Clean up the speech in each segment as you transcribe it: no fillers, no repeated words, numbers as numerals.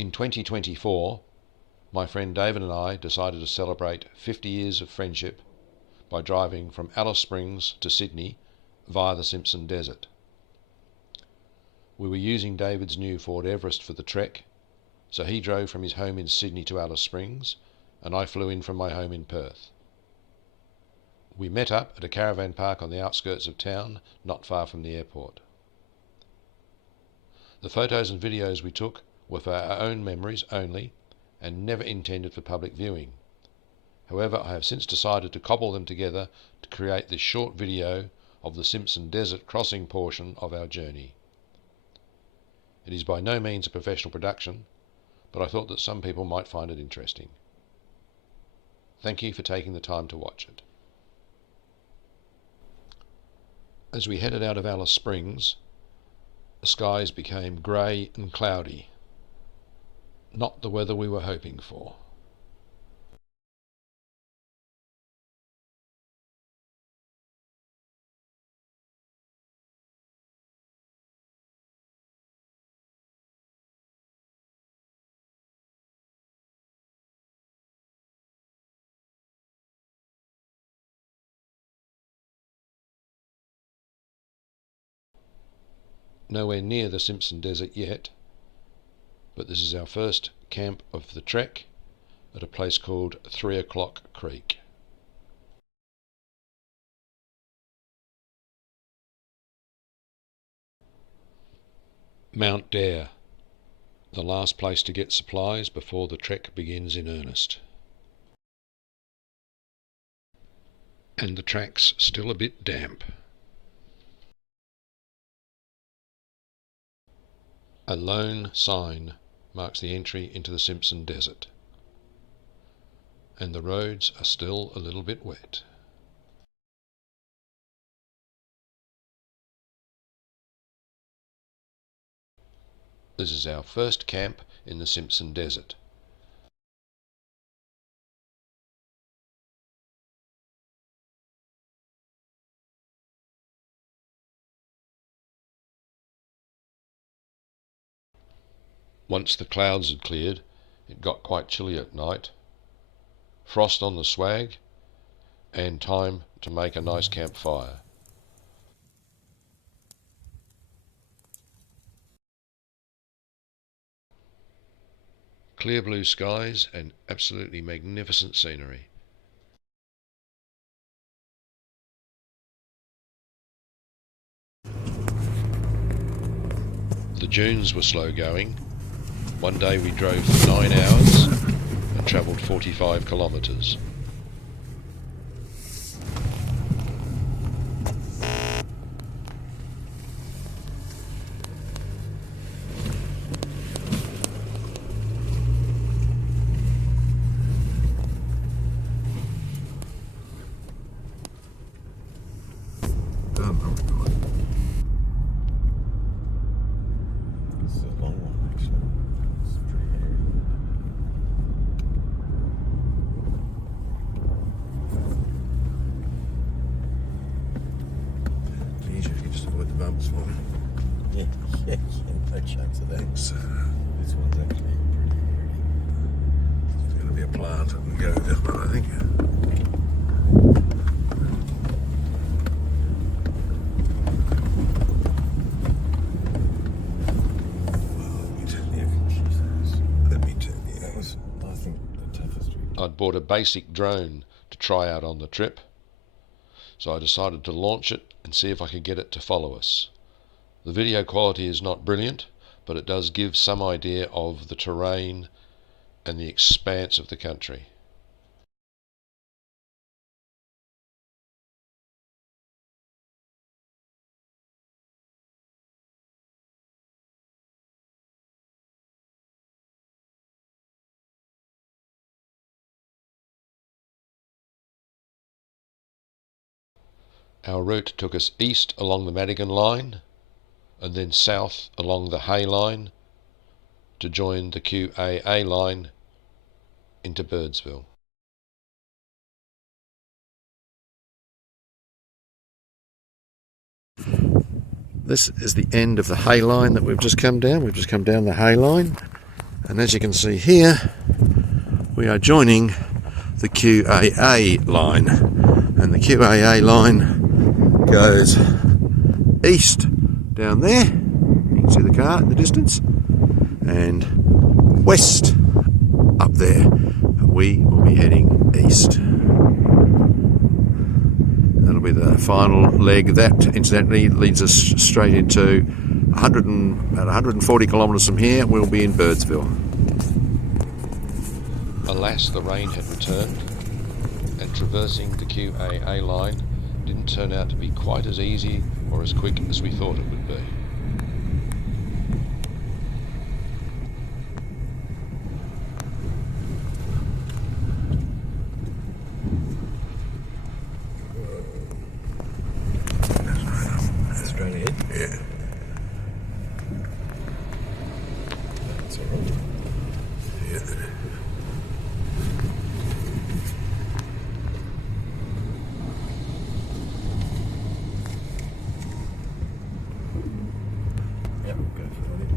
In 2024, my friend David and I decided to celebrate 50 years of friendship by driving from Alice Springs to Sydney via the Simpson Desert. We were using David's new Ford Everest for the trek, so he drove from his home in Sydney to Alice Springs, and I flew in from my home in Perth. We met up at a caravan park on the outskirts of town, not far from the airport. The photos and videos we took were for our own memories only, and never intended for public viewing. However, I have since decided to cobble them together to create this short video of the Simpson Desert crossing portion of our journey. It is by no means a professional production, but I thought that some people might find it interesting. Thank you for taking the time to watch it. As we headed out of Alice Springs, the skies became grey and cloudy. Not the weather we were hoping for. Nowhere near the Simpson Desert yet, but this is our first camp of the trek at a place called 3 O'Clock Creek. Mount Dare, the last place to get supplies before the trek begins in earnest. And the track's still a bit damp. A lone sign marks the entry into the Simpson Desert, and the roads are still a little bit wet. This is our first camp in the Simpson Desert. Once the clouds had cleared, it got quite chilly at night. Frost on the swag, and time to make a nice campfire. Clear blue skies and absolutely magnificent scenery. The dunes were slow going. One day we drove for 9 hours and travelled 45 kilometres. Yeah, no chance of that. So, this one's actually pretty hairy. There's going to be a plant that can go with this one, I think. Let me tell you, That was, I think, the toughest week. I'd bought a basic drone to try out on the trip, so I decided to launch it and see if I could get it to follow us. The video quality is not brilliant, but it does give some idea of the terrain and the expanse of the country. Our route took us east along the Madigan line and then south along the Hay line to join the QAA line into Birdsville. This is the end of the Hay line that we've just come down. We've just come down the Hay line, And as you can see here, we are joining the QAA line, and the QAA line goes east down there, you can see the car in the distance, and west up there. We will be heading east. That'll be the final leg. That incidentally leads us straight into about 140 kilometres from here. We'll be in Birdsville. Alas, the rain had returned, and traversing the QAA line didn't turn out to be quite as easy or as quick as we thought it would be. Straight ahead? Yeah. That's all right. Yeah. Yep, go for it.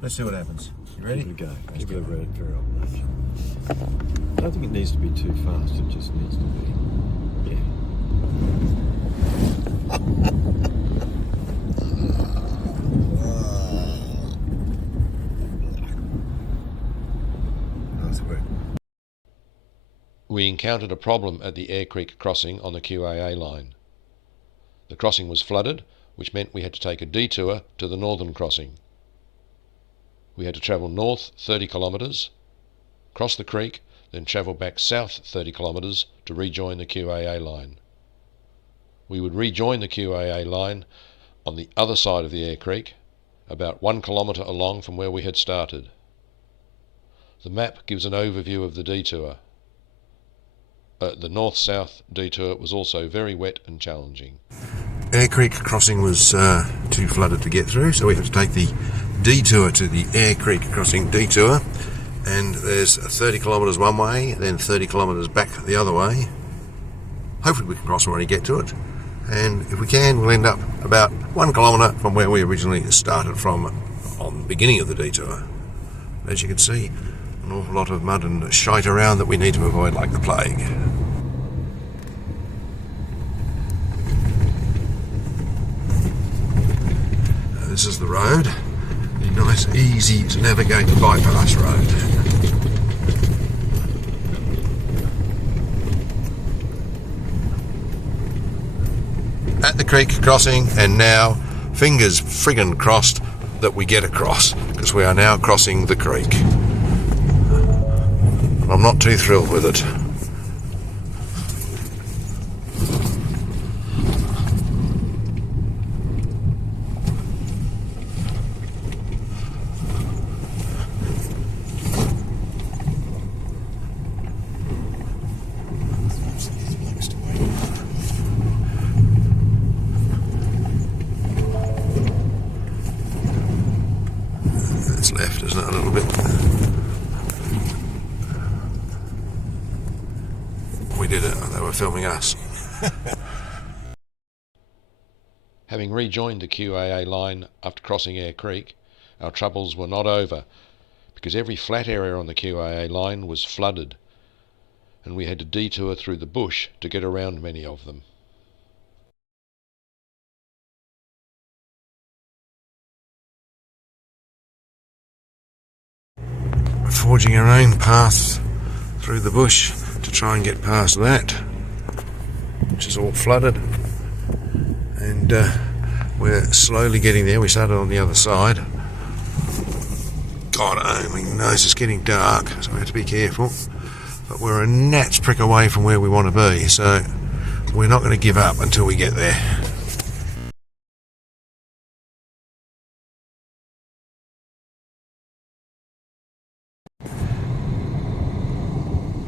Let's see what happens. You ready? Give it a go. Let's Give it a go. very old nation. I don't think it needs to be too fast, it just needs to be, yeah. Nice work. We encountered a problem at the Air Creek crossing on the QAA line. The crossing was flooded, which meant we had to take a detour to the northern crossing. We had to travel north 30 kilometres, cross the creek, then travel back south 30 kilometres to rejoin the QAA line. We would rejoin the QAA line on the other side of the Air Creek, about 1 kilometre along from where we had started. The map gives an overview of the detour. The north-south detour was also very wet and challenging. Air Creek crossing was too flooded to get through, so we have to take the detour to the Air Creek crossing detour, and there's 30 kilometres one way, then 30 kilometres back the other way. Hopefully we can cross when we get to it, and if we can, we'll end up about 1 kilometre from where we originally started from on the beginning of the detour. As you can see, an awful lot of mud and shite around that we need to avoid like the plague. This is the road, a nice, easy to navigate bypass road. At the creek crossing, and now fingers friggin' crossed that we get across, because we are now crossing the creek. I'm not too thrilled with it. It's left, isn't it, a little bit? We did it, they were filming us. Having rejoined the QAA line after crossing Air Creek, our troubles were not over, because every flat area on the QAA line was flooded, and we had to detour through the bush to get around many of them. Forging our own path through the bush to try and get past that, which is all flooded, and we're slowly getting there. We started on the other side. God only knows it's getting dark, so we have to be careful, but we're a gnat's prick away from where we want to be, so we're not going to give up until we get there.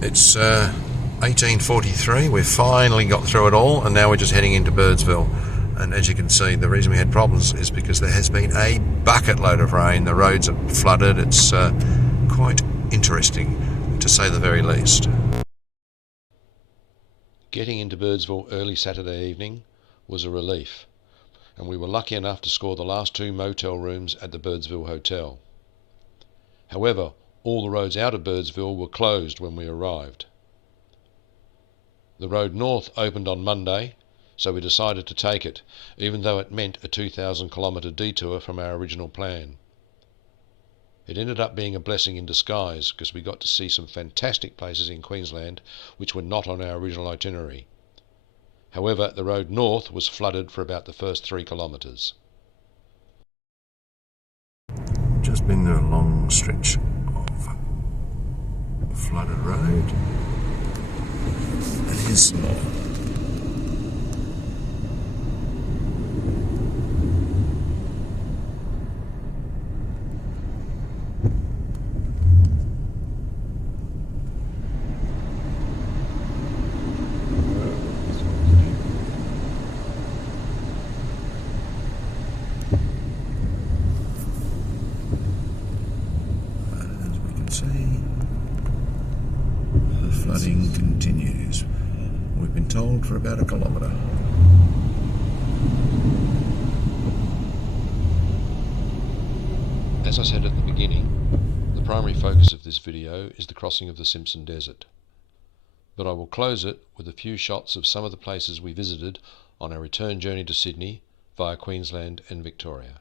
It's 1843, we've finally got through it all, and now we're just heading into Birdsville. And as you can see, the reason we had problems is because there has been a bucket load of rain. The roads are flooded. It's quite interesting, to say the very least. Getting into Birdsville early Saturday evening was a relief, and we were lucky enough to score the last 2 motel rooms at the Birdsville Hotel. However, all the roads out of Birdsville were closed when we arrived. The road north opened on Monday, so we decided to take it, even though it meant a 2,000 kilometre detour from our original plan. It ended up being a blessing in disguise because we got to see some fantastic places in Queensland which were not on our original itinerary. However, the road north was flooded for about the first 3 kilometres. Just been through a long stretch of flooded road. It is small. The flooding continues. We've been told for about a kilometre. As I said at the beginning, the primary focus of this video is the crossing of the Simpson Desert, but I will close it with a few shots of some of the places we visited on our return journey to Sydney via Queensland and Victoria.